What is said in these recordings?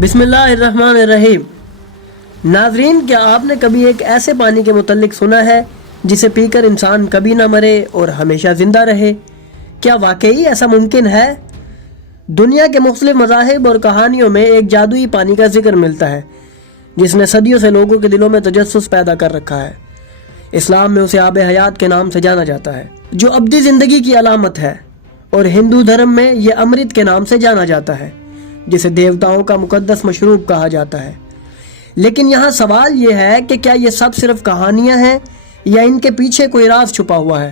بسم اللہ الرحمن الرحیم۔ ناظرین، کیا آپ نے کبھی ایک ایسے پانی کے متعلق سنا ہے جسے پی کر انسان کبھی نہ مرے اور ہمیشہ زندہ رہے؟ کیا واقعی ایسا ممکن ہے؟ دنیا کے مختلف مذاہب اور کہانیوں میں ایک جادوئی پانی کا ذکر ملتا ہے جس نے صدیوں سے لوگوں کے دلوں میں تجسس پیدا کر رکھا ہے۔ اسلام میں اسے آب حیات کے نام سے جانا جاتا ہے جو ابدی زندگی کی علامت ہے، اور ہندو دھرم میں یہ امرت کے نام سے جانا جاتا ہے جسے دیوتاؤں کا مقدس مشروب کہا جاتا ہے۔ لیکن یہاں سوال یہ ہے کہ کیا یہ سب صرف کہانیاں ہیں یا ان کے پیچھے کوئی راز چھپا ہوا ہے؟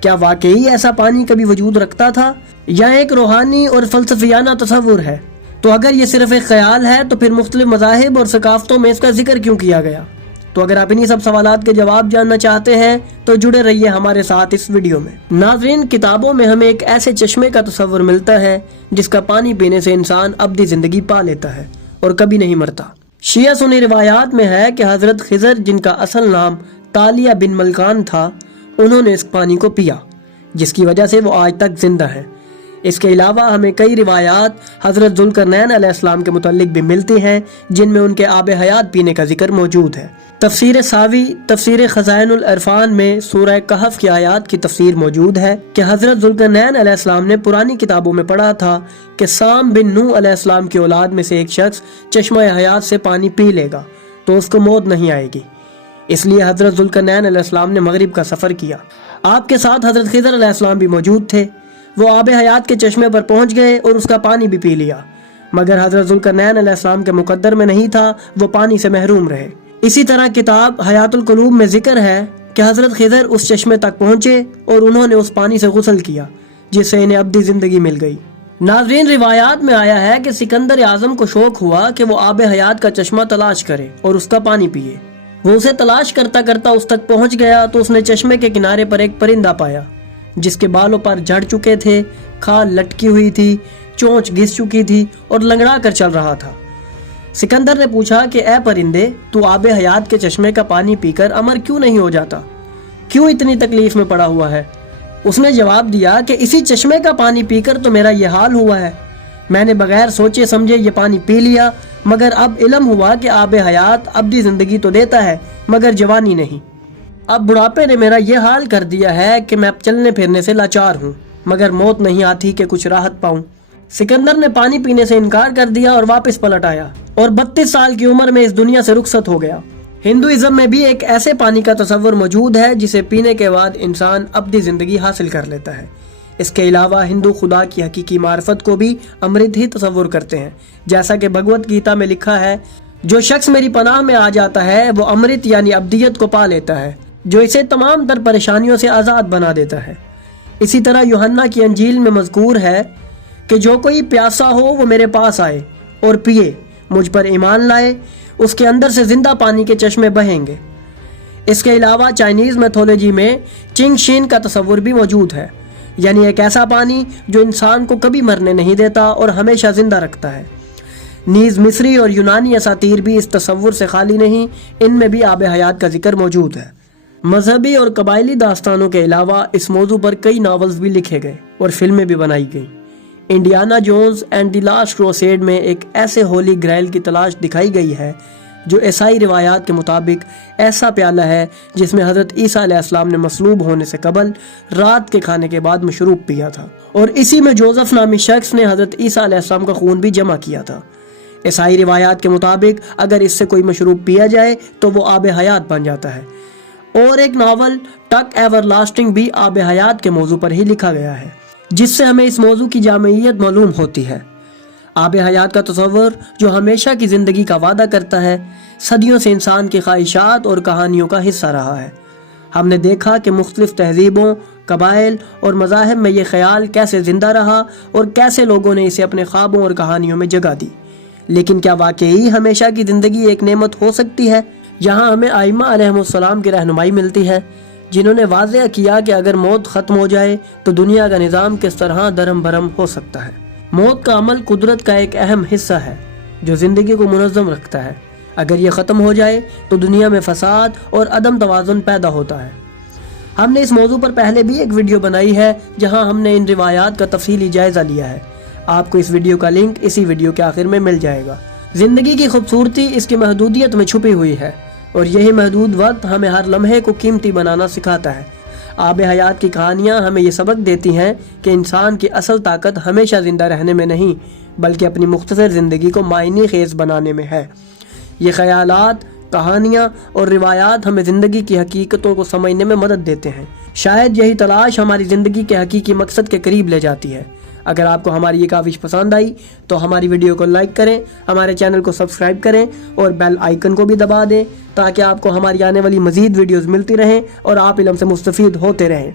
کیا واقعی ایسا پانی کبھی وجود رکھتا تھا یا ایک روحانی اور فلسفیانہ تصور ہے؟ تو اگر یہ صرف ایک خیال ہے تو پھر مختلف مذاہب اور ثقافتوں میں اس کا ذکر کیوں کیا گیا؟ تو اگر آپ انہی سب سوالات کے جواب جاننا چاہتے ہیں تو جڑے رہیے ہمارے ساتھ اس ویڈیو میں۔ ناظرین، کتابوں میں ہمیں ایک ایسے چشمے کا تصور ملتا ہے جس کا پانی پینے سے انسان ابدی زندگی پا لیتا ہے اور کبھی نہیں مرتا۔ شیعہ سنی روایات میں ہے کہ حضرت خضر، جن کا اصل نام طالیہ بن ملکان تھا، انہوں نے اس پانی کو پیا جس کی وجہ سے وہ آج تک زندہ ہیں۔ اس کے علاوہ ہمیں کئی روایات حضرت ذوالقرنین علیہ السلام کے متعلق بھی ملتی ہیں جن میں ان کے آب حیات پینے کا ذکر موجود ہے۔ تفسیر ساوی، تفسیر خزائن العرفان میں سورہ کہف کی آیات کی تفسیر موجود ہے کہ حضرت ذوالقرنین علیہ السلام نے پرانی کتابوں میں پڑھا تھا کہ سام بن نوح علیہ السلام کی اولاد میں سے ایک شخص چشمہ حیات سے پانی پی لے گا تو اس کو موت نہیں آئے گی۔ اس لیے حضرت ذوالقرنین علیہ السلام نے مغرب کا سفر کیا۔ آپ کے ساتھ حضرت خضر علیہ السلام بھی موجود تھے۔ وہ آب حیات کے چشمے پر پہنچ گئے اور اس کا پانی بھی پی لیا، مگر حضرت ذوالقرنین علیہ السلام کے مقدر میں نہیں تھا، وہ پانی سے محروم رہے۔ اسی طرح کتاب حیات القلوب میں ذکر ہے کہ حضرت خضر اس چشمے تک پہنچے اور انہوں نے اس پانی سے غسل کیا جس سے انہیں ابدی زندگی مل گئی۔ ناظرین، روایات میں آیا ہے کہ سکندر اعظم کو شوق ہوا کہ وہ آب حیات کا چشمہ تلاش کرے اور اس کا پانی پیے۔ وہ اسے تلاش کرتا کرتا اس تک پہنچ گیا تو اس نے چشمے کے کنارے پر ایک پرندہ پایا جس کے بالوں پر جھڑ چکے تھے، کھال لٹکی ہوئی تھی، چونچ گھس چکی تھی اور لنگڑا کر چل رہا تھا۔ سکندر نے پوچھا کہ اے پرندے، تو آب حیات کے چشمے کا پانی پی کر امر کیوں نہیں ہو جاتا؟ کیوں اتنی تکلیف میں پڑا ہوا ہے؟ اس نے جواب دیا کہ اسی چشمے کا پانی پی کر تو میرا یہ حال ہوا ہے۔ میں نے بغیر سوچے سمجھے یہ پانی پی لیا، مگر اب علم ہوا کہ آب حیات ابدی زندگی تو دیتا ہے مگر جوانی نہیں۔ اب بڑھاپے نے میرا یہ حال کر دیا ہے کہ میں چلنے پھرنے سے لاچار ہوں، مگر موت نہیں آتی کہ کچھ راحت پاؤں۔ سکندر نے پانی پینے سے انکار کر دیا اور واپس پلٹ آیا اور 32 سال کی عمر میں اس دنیا سے رخصت ہو گیا۔ ہندوازم میں بھی ایک ایسے پانی کا تصور موجود ہے جسے پینے کے بعد انسان ابدی زندگی حاصل کر لیتا ہے۔ اس کے علاوہ ہندو خدا کی حقیقی معرفت کو بھی امرت ہی تصور کرتے ہیں، جیسا کہ بھگوت گیتا میں لکھا ہے، جو شخص میری پناہ میں آ جاتا ہے وہ امرت یعنی ابدیت کو پا لیتا ہے جو اسے تمام تر پریشانیوں سے آزاد بنا دیتا ہے۔ اسی طرح یوحنا کی انجیل میں مذکور ہے کہ جو کوئی پیاسا ہو وہ میرے پاس آئے اور پیے، مجھ پر ایمان لائے، اس کے اندر سے زندہ پانی کے چشمے بہیں گے۔ اس کے علاوہ چائنیز میتھولوجی میں چنگ شین کا تصور بھی موجود ہے، یعنی ایک ایسا پانی جو انسان کو کبھی مرنے نہیں دیتا اور ہمیشہ زندہ رکھتا ہے۔ نیز مصری اور یونانی اساطیر بھی اس تصور سے خالی نہیں، ان میں بھی آب حیات کا ذکر موجود ہے۔ مذہبی اور قبائلی داستانوں کے علاوہ اس موضوع پر کئی ناولز بھی لکھے گئے اور فلمیں بھی بنائی گئیں۔ Indiana Jones and the last crusade میں ایک ایسے ہولی گریل کی تلاش دکھائی گئی ہے جو عیسائی روایات کے مطابق ایسا پیالہ ہے جس میں حضرت عیسیٰ علیہ السلام نے مصلوب ہونے سے قبل رات کے کھانے کے بعد مشروب پیا تھا، اور اسی میں جوزف نامی شخص نے حضرت عیسیٰ علیہ السلام کا خون بھی جمع کیا تھا۔ عیسائی روایات کے مطابق اگر اس سے کوئی مشروب پیا جائے تو وہ آب حیات بن جاتا ہے۔ اور ایک ناول ٹک ایور لاسٹنگ بھی آب حیات کے موضوع پر ہی لکھا گیا ہے، جس سے ہمیں اس موضوع کی جامعیت معلوم ہوتی ہے۔ آب حیات کا تصور جو ہمیشہ کی زندگی کا وعدہ کرتا ہے، صدیوں سے انسان کی خواہشات اور کہانیوں کا حصہ رہا ہے۔ ہم نے دیکھا کہ مختلف تہذیبوں، قبائل اور مذاہب میں یہ خیال کیسے زندہ رہا اور کیسے لوگوں نے اسے اپنے خوابوں اور کہانیوں میں جگہ دی۔ لیکن کیا واقعی ہمیشہ کی زندگی ایک نعمت ہو سکتی ہے؟ یہاں ہمیں ائمہ علیہ السلام کی رہنمائی ملتی ہے جنہوں نے واضح کیا کہ اگر موت ختم ہو جائے تو دنیا کا نظام کس طرح درم برم ہو سکتا ہے۔ موت کا عمل قدرت کا ایک اہم حصہ ہے جو زندگی کو منظم رکھتا ہے۔ اگر یہ ختم ہو جائے تو دنیا میں فساد اور عدم توازن پیدا ہوتا ہے۔ ہم نے اس موضوع پر پہلے بھی ایک ویڈیو بنائی ہے جہاں ہم نے ان روایات کا تفصیلی جائزہ لیا ہے۔ آپ کو اس ویڈیو کا لنک اسی ویڈیو کے آخر میں مل جائے گا۔ زندگی کی خوبصورتی اس کی محدودیت میں چھپی ہوئی ہے، اور یہی محدود وقت ہمیں ہر لمحے کو قیمتی بنانا سکھاتا ہے۔ آب حیات کی کہانیاں ہمیں یہ سبق دیتی ہیں کہ انسان کی اصل طاقت ہمیشہ زندہ رہنے میں نہیں، بلکہ اپنی مختصر زندگی کو معنی خیز بنانے میں ہے۔ یہ خیالات، کہانیاں اور روایات ہمیں زندگی کی حقیقتوں کو سمجھنے میں مدد دیتے ہیں۔ شاید یہی تلاش ہماری زندگی کے حقیقی مقصد کے قریب لے جاتی ہے۔ اگر آپ کو ہماری یہ کاوش پسند آئی تو ہماری ویڈیو کو لائک کریں، ہمارے چینل کو سبسکرائب کریں اور بیل آئیکن کو بھی دبا دیں تاکہ آپ کو ہماری آنے والی مزید ویڈیوز ملتی رہیں اور آپ علم سے مستفید ہوتے رہیں۔